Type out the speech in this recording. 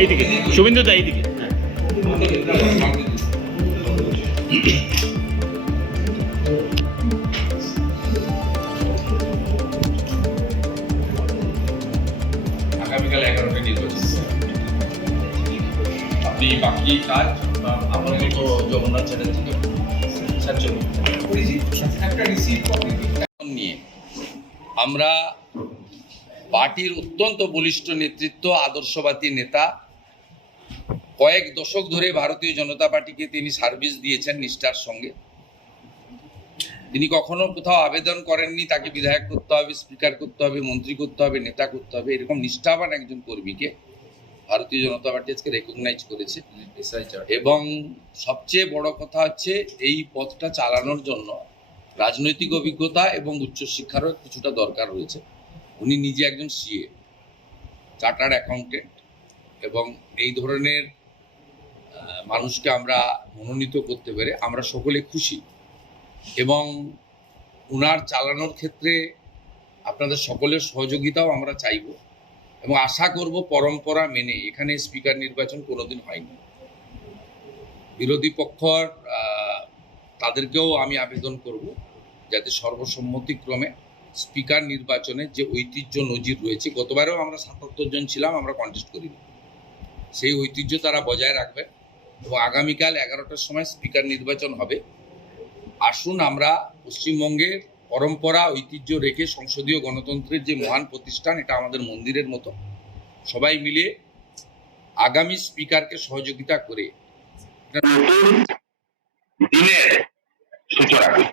এইদিকে শুভেন্দু দা এইদিকে। আগামীকাল 11টায় নির্বাচন, আপনি বাকি কাজ আপাতত জগন্নাথ চ্যাটার্জিকে নিয়ে আমরা পার্টির অত্যন্ত বলিষ্ঠ নেতৃত্ব, আদর্শবাদী নেতা, কয়েক দশক ধরে ভারতীয় জনতা পার্টিকে তিনি সার্ভিস দিয়েছেন নিষ্ঠার সঙ্গে। তিনি কখনো কোথাও আবেদন করেননি তাকে বিধায়ক করতে হবে, স্পিকার করতে হবে, মন্ত্রী করতে হবে, নেতা করতে হবে। এরকম নিষ্ঠাবান একজন কর্মীকে ভারতীয় জনতা পার্টি আজকে রেকগনাইজ করেছে। এবং সবচেয়ে বড় কথা হচ্ছে এই পথটা চালানোর জন্য রাজনৈতিক অভিজ্ঞতা এবং উচ্চশিক্ষারও কিছুটা দরকার রয়েছে। উনি নিজে একজন সিএ, চার্টার্ড অ্যাকাউন্টেন্ট, এবং এই ধরনের মানুষকে আমরা মনোনীত করতে পেরে আমরা সকলে খুশি। এবং উনার চালানোর ক্ষেত্রে আপনাদের সকলের সহযোগিতাও আমরা চাইব এবং আশা করব পরম্পরা মেনে। এখানে স্পিকার নির্বাচন কোনোদিন হয়নি। বিরোধী পক্ষ তাদেরকেও আমি আবেদন করব যাতে সর্বসম্মতিক্রমে স্পিকার নির্বাচনের যে ঐতিহ্য নজির রয়েছে, গতবারেও আমরা ৭৭ জন ছিলাম, আমরা কন্টেস্ট করিনি, সেই ঐতিহ্য তারা বজায় রাখবে। এবং আগামীকাল 11টার সময় স্পিকার নির্বাচন হবে। আসুন আমরা পশ্চিমবঙ্গের পরম্পরা ঐতিহ্য রেখে সংসদীয় গণতন্ত্রের যে মহান প্রতিষ্ঠান, এটা আমাদের মন্দিরের মতো, সবাই মিলে আগামী স্পিকারকে সহযোগিতা করে দিনের সূচনা করি।